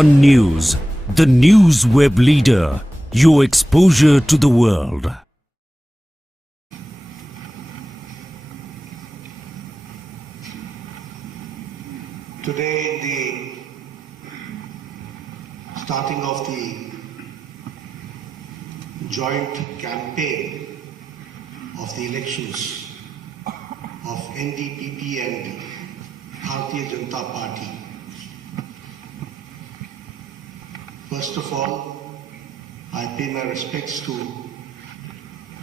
On News, the news web leader, your exposure to the world. Today, the starting of the joint campaign of the elections of NDPP and Bharatiya Janata Party. First of all, I pay my respects to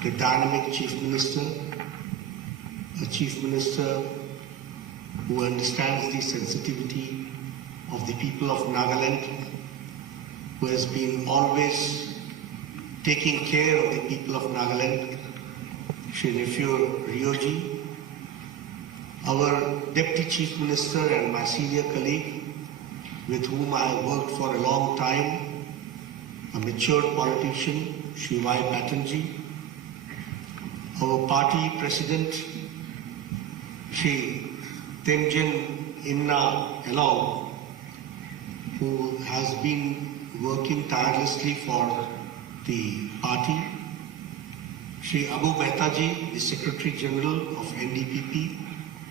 the dynamic Chief Minister, a Chief Minister who understands the sensitivity of the people of Nagaland, who has been always taking care of the people of Nagaland, Shri Rioji, our Deputy Chief Minister and my senior colleague, with whom I have worked for a long time, a matured politician, Shri Patanji, our party president, Shri Temjen Inna Elong, who has been working tirelessly for the party, Shri Abu Mehtaji, the Secretary General of NDPP,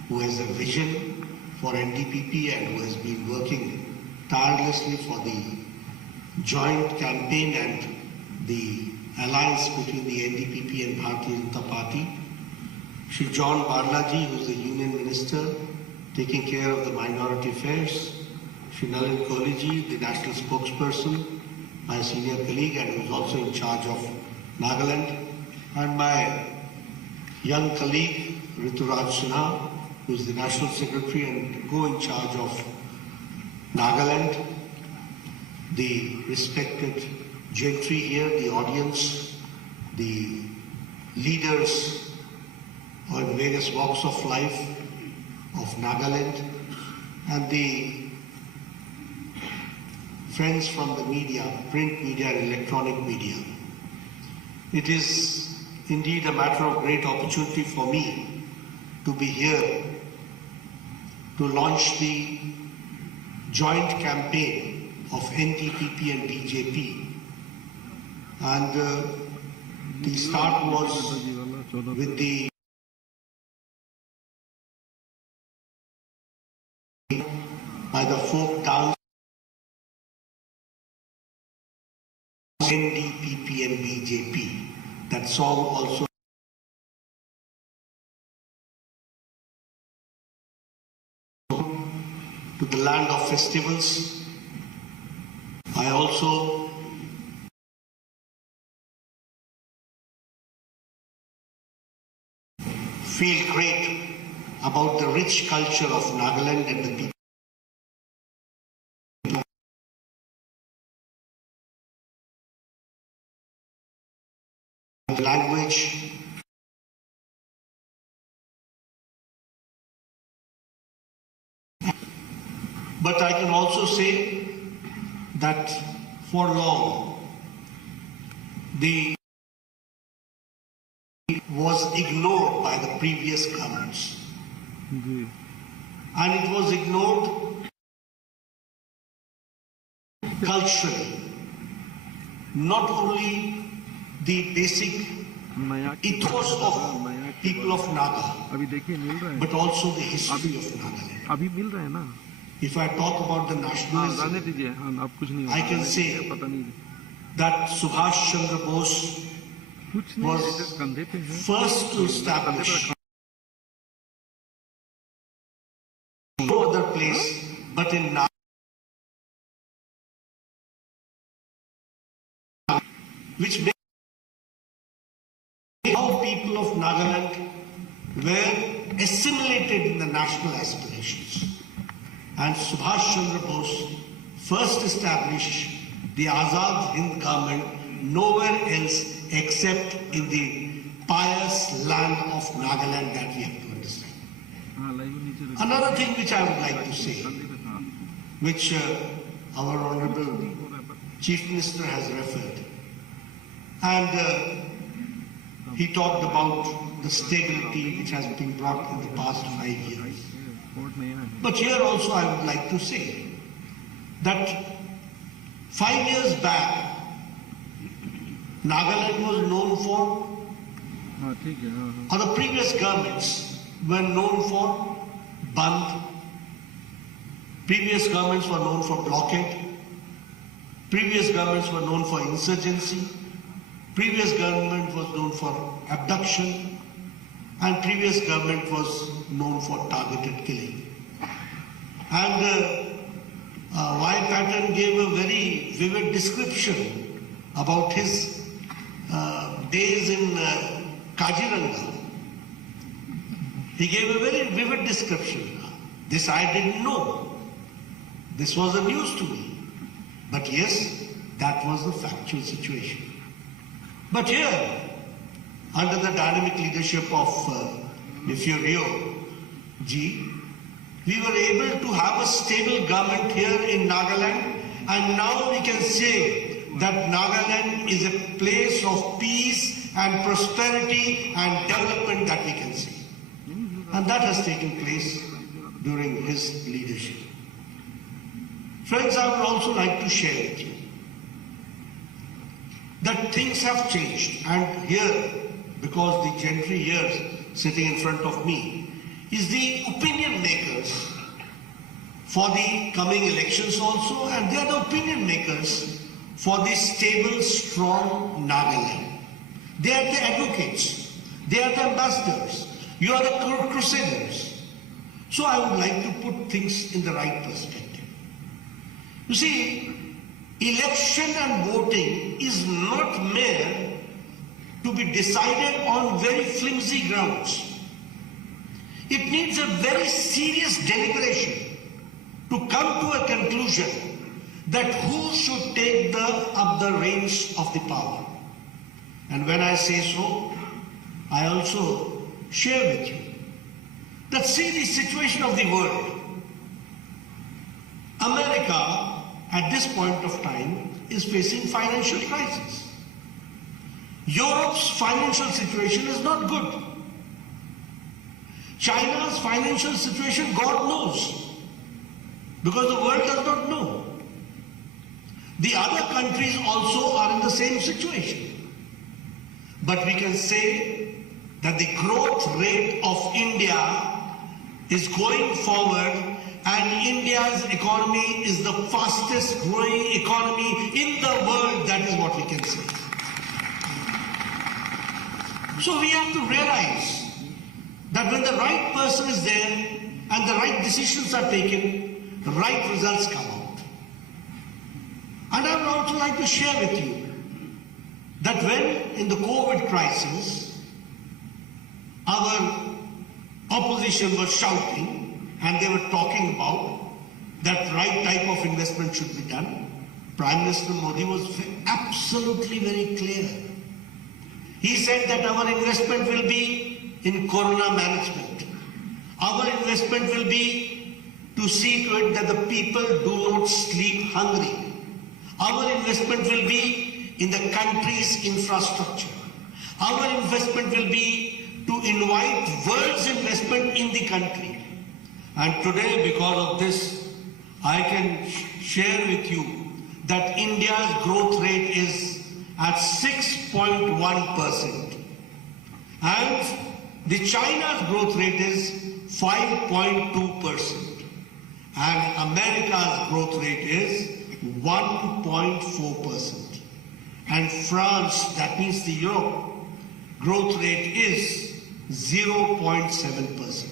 who has a vision for NDPP and who has been working tirelessly for the joint campaign and the alliance between the NDPP and Bharatiya Janata Party. Shri John Barlaji, who is the Union Minister, taking care of the minority affairs. Shri Nalin Kohiji, the National Spokesperson, my senior colleague and who is also in charge of Nagaland. And my young colleague, Rituraj Sinha, who is the National Secretary and co-in charge of Nagaland, the respected gentry here, the audience, the leaders in various walks of life of Nagaland, and the friends from the media, print media and electronic media. It is indeed a matter of great opportunity for me to be here to launch the joint campaign of NDPP and BJP. And the start was with the by the folk dance NDPP and BJP. That song also to the land of festivals. I also feel great about the rich culture of Nagaland and the people. Language, but I can also say that for long the was ignored by the previous governments, and it was ignored culturally, not only the basic ethos of people of Naga, but also the history of Nagaland. If I talk about the nationalism, I can say that Subhash Chandra Bose was first to establish no other place but in Naga, which made how people of Nagaland were assimilated in the national aspirations. And Subhash Chandra Bose first established the Azad Hind government nowhere else except in the pious land of Nagaland that we have to understand. Another thing which I would like to say, which our Honorable Chief Minister has referred, and he talked about the stability which has been brought in the past 5 years. But here also I would like to say that 5 years back, Nagaland was known for, or the previous governments were known for Bandh. Previous governments were known for blockade. Previous governments were known for insurgency. Previous government was known for abduction. And previous government was known for targeted killing. And Y. Patton gave a very vivid description about his days in Kaziranga. He gave a very vivid description. This I didn't know. This was the news to me. But yes, that was the factual situation. But here, under the dynamic leadership of Nefurio Ji, we were able to have a stable government here in Nagaland, and now we can say that Nagaland is a place of peace and prosperity and development that we can see. And that has taken place during his leadership. Friends, I would also like to share with you that things have changed, and here, because the gentry here sitting in front of me is the opinion makers for the coming elections also, and they are the opinion makers for the stable, strong Nagaland. They are the advocates, they are the ambassadors, you are the crusaders. So I would like to put things in the right perspective. You see, election and voting is not mere to be decided on very flimsy grounds. It needs a very serious deliberation to come to a conclusion that who should take up the reins of the power. And when I say so, I also share with you that see the situation of the world. America at this point of time is facing financial crisis. Europe's financial situation is not good. China's financial situation, God knows, because the world does not know. The other countries also are in the same situation. But we can say that the growth rate of India is going forward, and India's economy is the fastest growing economy in the world. That is what we can say. So we have to realize that when the right person is there and the right decisions are taken, the right results come out. And I would also like to share with you that when in the COVID crisis, our opposition was shouting and they were talking about that right type of investment should be done, Prime Minister Modi was absolutely very clear. He said that our investment will be in corona management. Our investment will be to see to it that the people do not sleep hungry. Our investment will be in the country's infrastructure. Our investment will be to invite world's investment in the country. And today, because of this, I can share with you that India's growth rate is at 6.1%. And the China's growth rate is 5.2%. And America's growth rate is 1.4%. And France, that means the Europe, growth rate is 0.7%.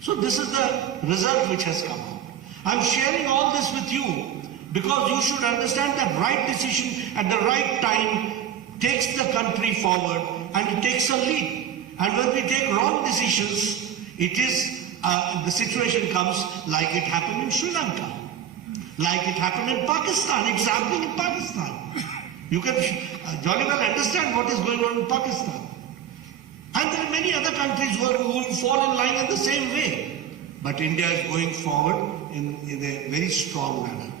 So this is the result which has come out. I'm sharing all this with you because you should understand that right decision at the right time takes the country forward and it takes a lead. And when we take wrong decisions, it is the situation comes like it happened in Sri Lanka, like it happened in Pakistan. It's happening in Pakistan. You can jolly well understand what is going on in Pakistan. And there are many other countries who will fall in line in the same way. But India is going forward in a very strong manner.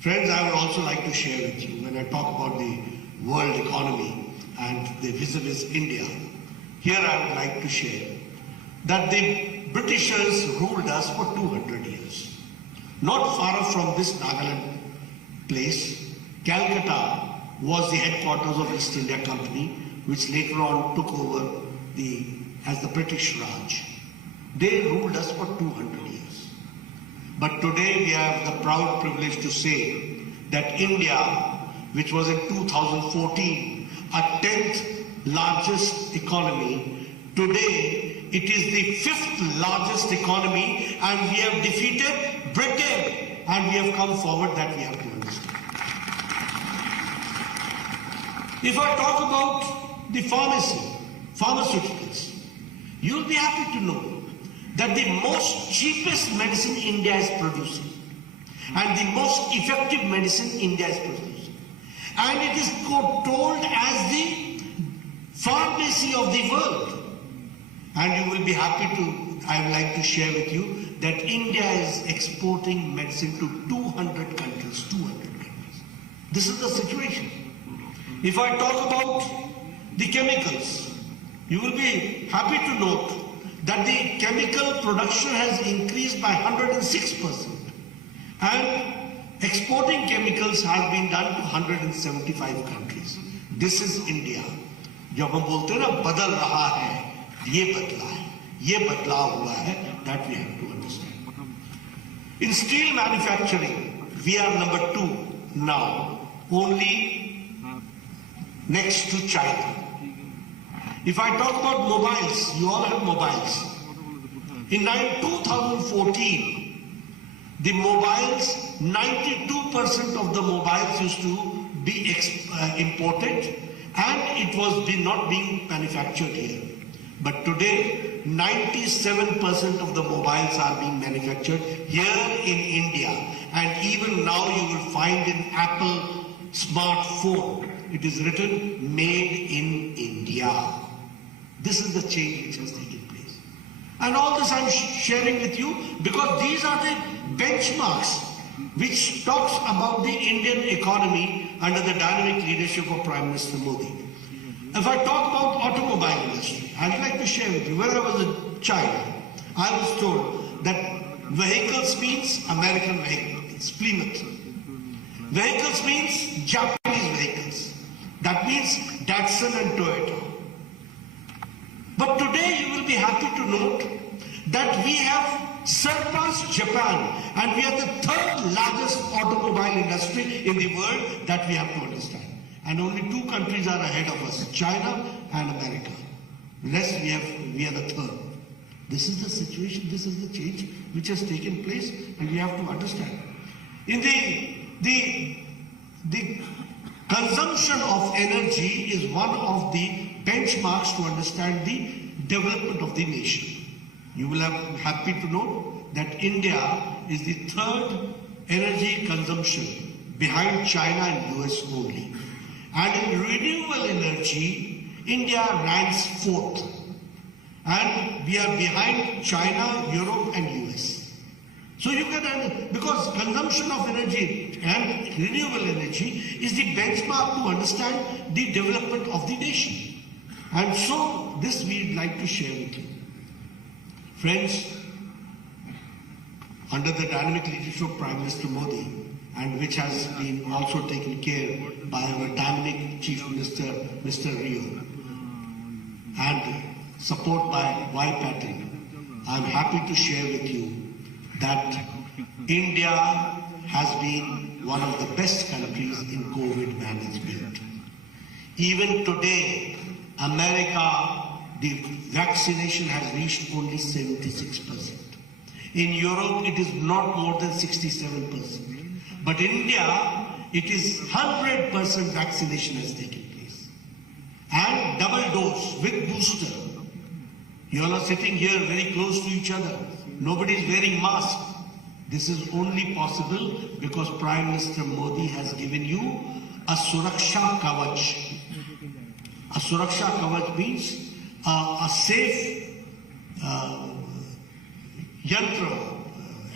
Friends, I would also like to share with you, when I talk about the world economy and the vis-a-vis India, here I would like to share that the Britishers ruled us for 200 years. Not far from this Nagaland place, Calcutta was the headquarters of East India Company, which later on took over as the British Raj. They ruled us for 200 years. But today we have the proud privilege to say that India, which was in 2014 a 10th largest economy, today it is the 5th largest economy, and we have defeated Britain, and we have come forward. That we have to understand. If I talk about the pharmaceuticals, you'll be happy to know that the most cheapest medicine India is producing and the most effective medicine India is producing. And it is told as the pharmacy of the world. And you will be happy to, I would like to share with you that India is exporting medicine to 200 countries, 200 countries. This is the situation. If I talk about the chemicals, you will be happy to note that the chemical production has increased by 106%, and exporting chemicals has been done to 175 countries. This is India. जब हम बोलते हैं ना बदल रहा है, ये बदला है, ये बदलाव हुआ है, that we have to understand. In steel manufacturing, we are number 2 now, only next to China. If I talk about mobiles, you all have mobiles. In 2014, the mobiles, 92% of the mobiles used to be imported, and it was not being manufactured here. But today, 97% of the mobiles are being manufactured here in India. And even now you will find in Apple smartphone, it is written made in India. This is the change which has taken place. And all this I'm sharing with you because these are the benchmarks which talks about the Indian economy under the dynamic leadership of Prime Minister Modi. If I talk about automobile industry, I'd like to share with you, when I was in China, I was told that vehicles means American vehicles, Plymouth. Vehicles means Japanese vehicles. That means Datsun and Toyota. But today you will be happy to note that we have surpassed Japan, and we are the 3rd largest automobile industry in the world. That we have to understand. And only 2 countries are ahead of us, China and America. Rest we are the 3rd. This is the situation, this is the change which has taken place, and we have to understand. In the consumption of energy is one of the benchmarks to understand the development of the nation. You will have happy to know that India is the 3rd energy consumption behind China and US only. And in renewable energy, India ranks 4th. And we are behind China, Europe and US. So you can, because consumption of energy and renewable energy is the benchmark to understand the development of the nation. And so this we'd like to share with you. Friends, under the dynamic leadership of Prime Minister Modi, and which has been also taken care by our dynamic Chief Minister, Mr. Rio, and support by Y. Patel, I'm happy to share with you that India has been one of the best countries in COVID management. Even today, America, the vaccination has reached only 76%. In Europe, it is not more than 67%. But in India, it is 100% vaccination has taken place. And double dose with booster. You all are sitting here very close to each other. Nobody is wearing mask. This is only possible because Prime Minister Modi has given you a Suraksha Kavach. A Suraksha Kavach means a safe yantra,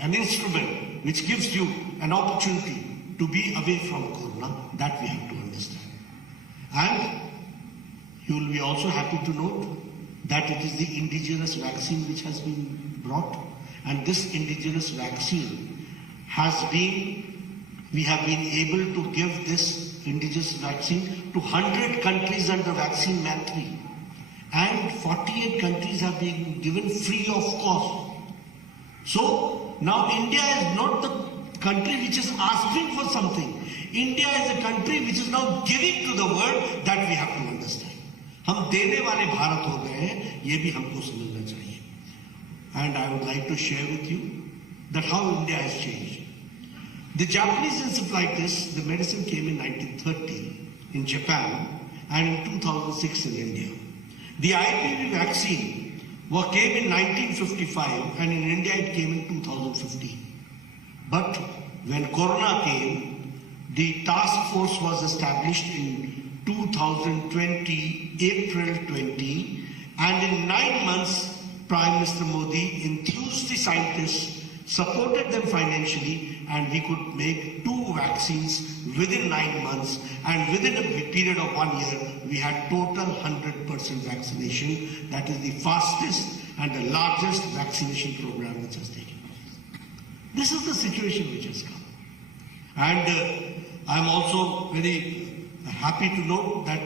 an instrument which gives you an opportunity to be away from Corona. That we have to understand. And you will be also happy to note that it is the indigenous vaccine which has been brought, and this indigenous vaccine has been We have been able to give this indigenous vaccine to 100 countries under vaccine mandate. And 48 countries have been given free of cost. So now India is not the country which is asking for something. India is a country which is now giving to the world. That we have to understand. हम देने वाले भारत हो गए हैं, ये भी हमको समझना चाहिए. And I would like to share with you that how India has changed. The Japanese encephalitis, the medicine came in 1930 in Japan and in 2006 in India. The IPV vaccine came in 1955 and in India it came in 2015. But when Corona came, the task force was established in 2020, April 20, and in 9 months, Prime Minister Modi enthused the scientists, supported them financially, and we could make 2 vaccines within 9 months, and within a period of 1 year, we had total 100% vaccination. That is the fastest and the largest vaccination program which has taken place. This is the situation which has come. And I'm also very happy to note that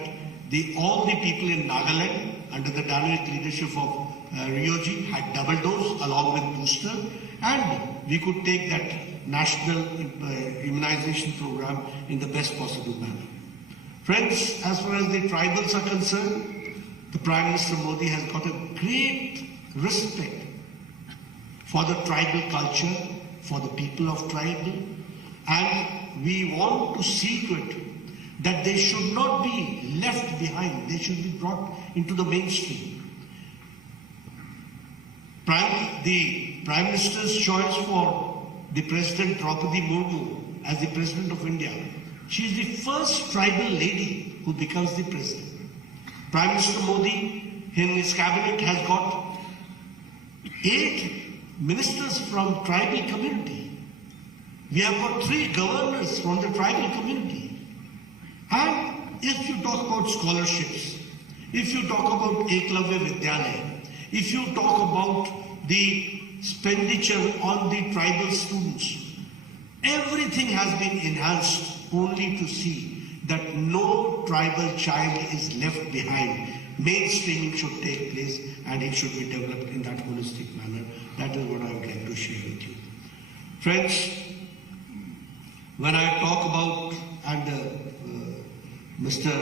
all the people in Nagaland, under the dynamic leadership of Ryoji, had double dose along with booster, and we could take that national immunization program in the best possible manner. Friends, as far as the tribals are concerned, the Prime Minister Modi has got a great respect for the tribal culture, for the people of tribal, and we want to see to it that they should not be left behind. They should be brought into the mainstream. The Prime Minister's choice for the President Draupadi Murmu as the President of India. She is the first tribal lady who becomes the President. Prime Minister Modi in his cabinet has got 8 ministers from tribal community. We have got 3 governors from the tribal community. And if you talk about scholarships, if you talk about Eklavya Vidyalaya, if you talk about the expenditure on the tribal students, everything has been enhanced only to see that no tribal child is left behind. Mainstreaming should take place and it should be developed in that holistic manner. That is what I would like to share with you. Friends, when I talk about, and Mr.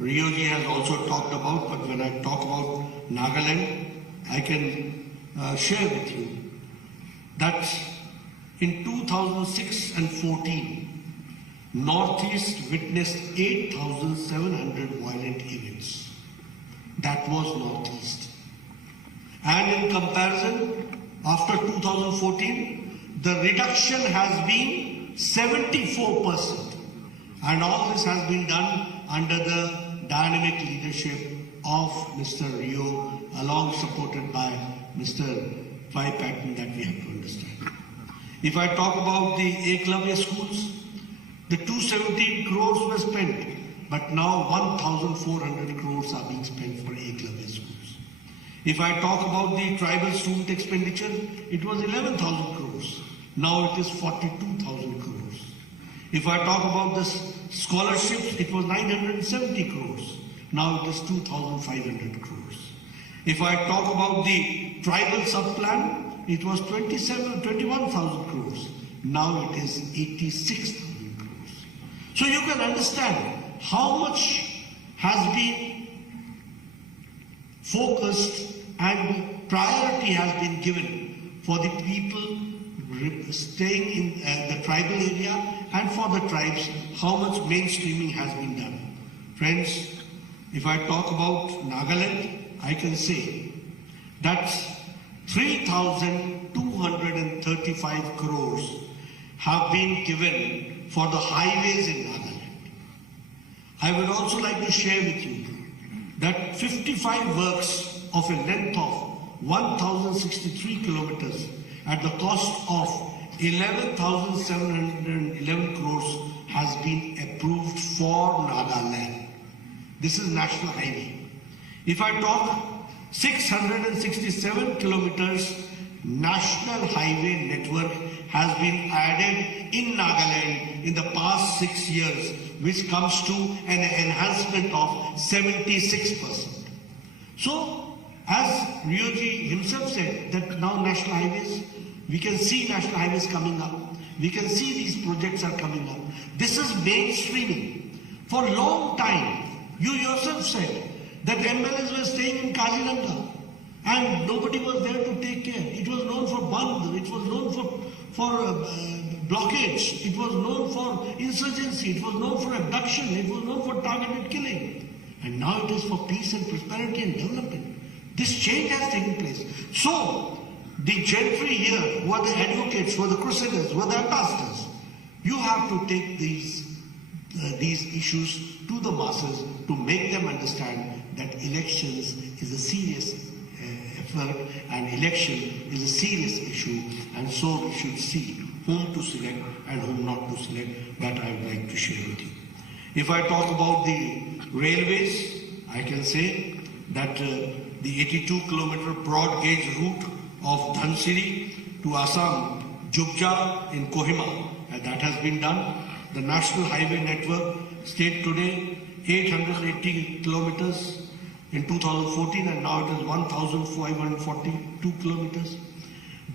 Ryoji has also talked about, but when I talk about Nagaland, I can share with you that in 2006 and 14, Northeast witnessed 8,700 violent events. That was Northeast. And in comparison, after 2014, the reduction has been 74%. And all this has been done under the dynamic leadership of Mr. Rio, along supported by Mr. Vai Patton, that we have to understand. If I talk about the Eklavya schools, the 217 crores were spent, but now 1,400 crores are being spent for Eklavya schools. If I talk about the tribal student expenditure, it was 11,000 crores. Now it is 42,000 crores. If I talk about the scholarships, it was 970 crores. Now it is 2,500 crores. If I talk about the tribal sub-plan, it was 21,000 crores. Now it is 86,000 crores. So you can understand how much has been focused and priority has been given for the people staying in the tribal area and for the tribes, how much mainstreaming has been done. Friends, if I talk about Nagaland, I can say that 3,235 crores have been given for the highways in Nagaland. I would also like to share with you that 55 works of a length of 1,063 kilometers at the cost of 11,711 crores has been approved for Nagaland. This is national highway. If I talk 667 kilometers national highway network has been added in Nagaland in the past 6 years, which comes to an enhancement of 76%. So, as Rioji himself said, that now national highways, we can see national highways coming up. We can see these projects are coming up. This is mainstreaming. For a long time, you yourself said that MLAs were staying in Kaziranga and nobody was there to take care. It was known for bandh, it was known for blockage, it was known for insurgency, it was known for abduction, it was known for targeted killing. And now it is for peace and prosperity and development. This change has taken place. So, the gentry here, who are the advocates, who are the crusaders, who are the ambassadors, you have to take these issues to the masses to make them understand that elections is a serious effort and election is a serious issue, and so we should see whom to select and whom not to select. That I would like to share with you. If I talk about the railways, I can say that the 82-kilometer broad gauge route of Dhansiri to Assam, Jugja in Kohima, that has been done. The national highway network state today 880 kilometers in 2014, and now it is 1,542 kilometers.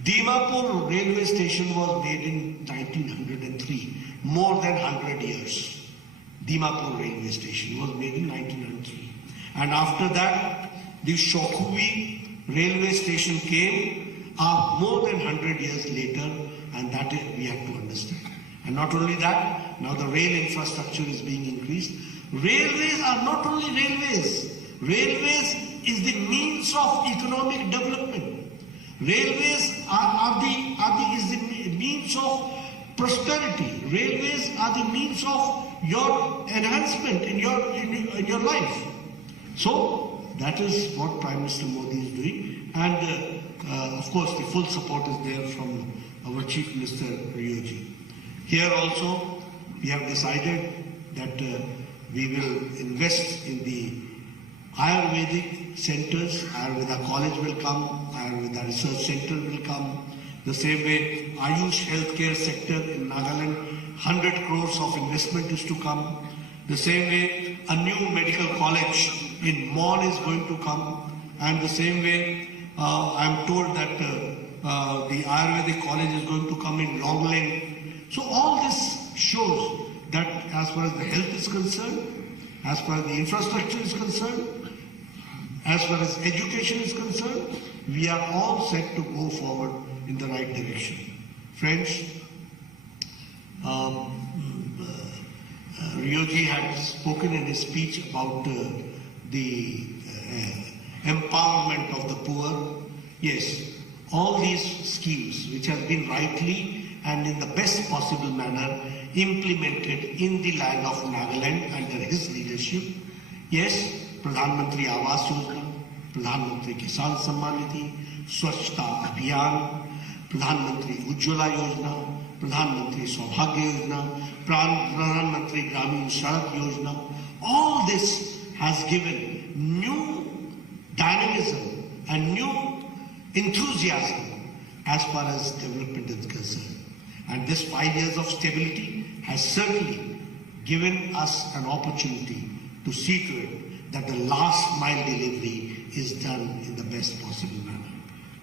Dimapur railway station was made in 1903, more than 100 years. Dimapur railway station was made in 1903. And after that, the Shokhuvi railway station came more than 100 years later, and that we have to understand. And not only that, now the rail infrastructure is being increased. Railways are not only railways. Railways is the means of economic development. Railways is the means of prosperity. Railways are the means of your enhancement in your life. So that is what Prime Minister Modi is doing, and of course the full support is there from our Chief Minister Rioji. Here also we have decided that we will invest in the Ayurvedic centers. Ayurveda college will come, Ayurveda research center will come. The same way Ayush healthcare sector in Nagaland, 100 crores of investment is to come. The same way a new medical college in Mon is going to come. And the same way I am told that the Ayurvedic college is going to come in Longland. So all this shows that as far as the health is concerned, as far as the infrastructure is concerned, as far as education is concerned, we are all set to go forward in the right direction. Friends, Rioji had spoken in his speech about the empowerment of the poor. Yes, all these schemes which have been rightly and in the best possible manner implemented in the land of Nagaland under his leadership. Yes, Pradhan Mantri Awas Yojana, Pradhan Mantri Kisan Samman Nidhi, Swachhta Abhiyan, Pradhan Mantri Ujjwala Yojana, Pradhan Mantri Saubhagya Yojana, Pradhan Mantri Gramin Sadak Yojana. All this has given new dynamism and new enthusiasm as far as development is concerned. And this 5 years of stability has certainly given us an opportunity to see to it that the last mile delivery is done in the best possible manner.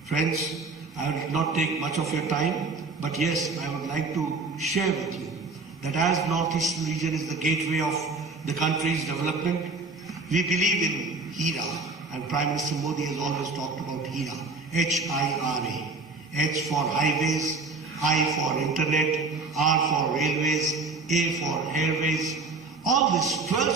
Friends, I will not take much of your time, but yes, I would like to share with you that as Northeastern region is the gateway of the country's development, we believe in HIRA, and Prime Minister Modi has always talked about HIRA, H-I-R-A. H for highways, I for internet, R for railways, A for airways. All this, 12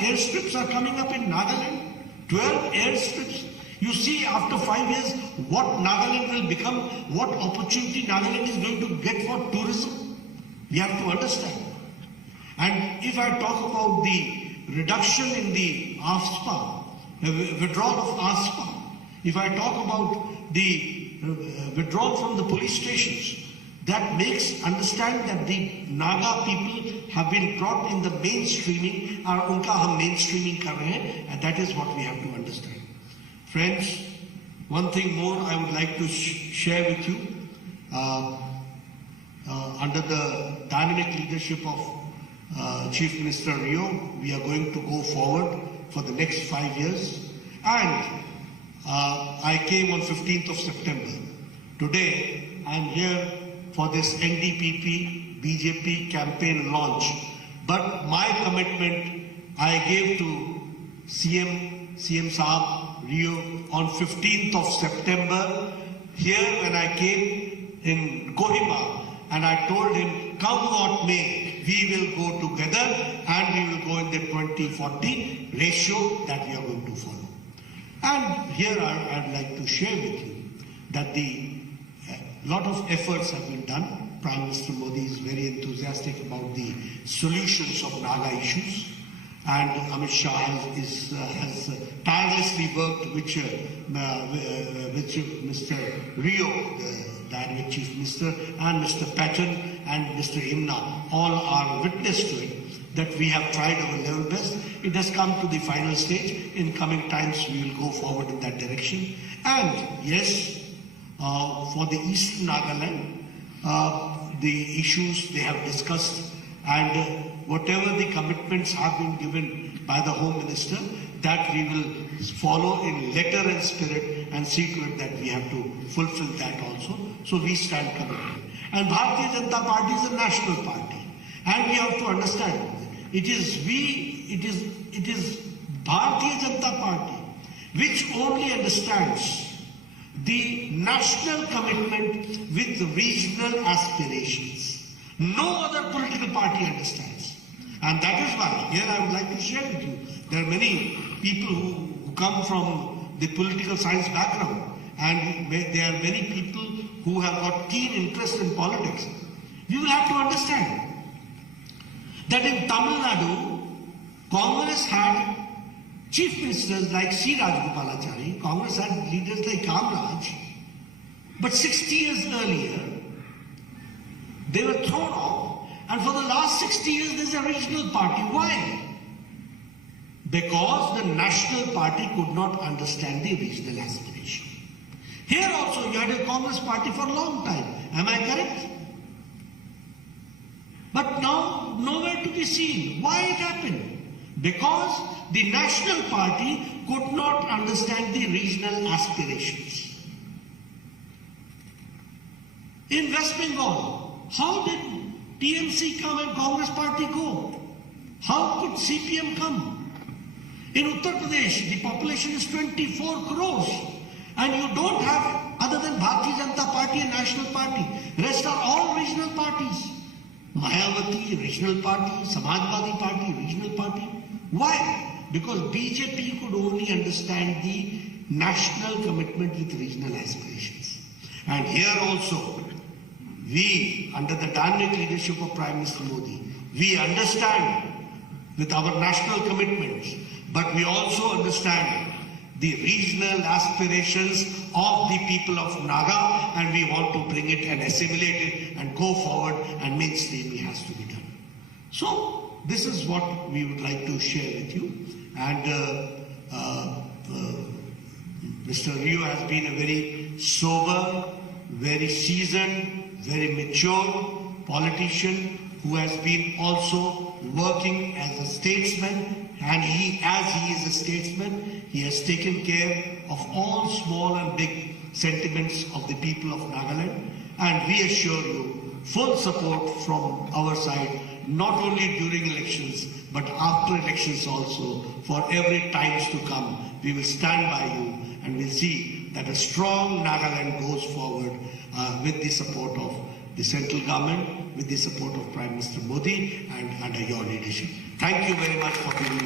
airstrips are coming up in Nagaland. 12 airstrips. You see, after 5 years, what Nagaland will become, what opportunity Nagaland is going to get for tourism. We have to understand. And if I talk about the reduction in the AFSPA, withdrawal of AFSPA, if I talk about the withdrawal from the police stations, that makes understand that the Naga people have been brought in the mainstreaming, or unka hum mainstreaming kar rahe hain, and that is what we have to understand. Friends, one thing more I would like to share with you. under the dynamic leadership of Chief Minister Rio, we are going to go forward for the next 5 years. And I came on 15th of September. Today, I am here for this NDPP BJP campaign launch. But my commitment I gave to CM Saab Rio on 15th of September here when I came in Kohima, and I told him, come what may, we will go together and we will go in the 2040 ratio that we are going to follow. And here I'd like to share with you that a lot of efforts have been done. Prime Minister Modi is very enthusiastic about the solutions of Naga issues, and Amit Shah has tirelessly worked with Mr. Rio, the Dynamic Chief Minister, and Mr. Patton and Mr. Imna. All are witness to it, that we have tried our level best. It has come to the final stage. In coming times, we will go forward in that direction. And yes, for the Eastern Nagaland, the issues they have discussed, and whatever the commitments have been given by the Home Minister, that we will follow in letter and spirit and see to it that we have to fulfill that also. So we stand committed. And Bharatiya Janata Party is a national party. And we have to understand, it is Bharatiya Janata Party which only understands the national commitment with regional aspirations. No other political party understands. And that is why, here I would like to share with you, there are many people who come from the political science background, and there are many people who have got keen interest in politics. You will have to understand that in Tamil Nadu, Congress had chief ministers like Shri Congress had leaders like Kamraj, but 60 years earlier, they were thrown off, and for the last 60 years, there's a regional party. Why? Because the national party could not understand the regional aspiration. Here also, you had a Congress party for a long time. Am I correct? But now, nowhere to be seen. Why it happened? Because the national party could not understand the regional aspirations. In West Bengal, how did TMC come and Congress party go? How could CPM come? In Uttar Pradesh, the population is 24 crores. And you don't have, other than Bharatiya Janata Party and National Party, rest are all regional parties. Mayawati, regional party, Samajwadi Party, regional party. Why? Because BJP could only understand the national commitment with regional aspirations. And here also, we, under the dynamic leadership of Prime Minister Modi, we understand with our national commitments, but we also understand the regional aspirations of the people of Naga, and we want to bring it and assimilate it and go forward, and mainstreaming has to be done. So this is what we would like to share with you. And Mr. Rio has been a very sober, very seasoned, very mature politician who has been also working as a statesman, and as he is a statesman, he has taken care of all small and big sentiments of the people of Nagaland, and we assure you full support from our side, not only during elections, but after elections also. For every times to come, we will stand by you, and we'll see that a strong Nagaland goes forward with the support of the central government, with the support of Prime Minister Modi, and under your leadership. Thank you very much for giving me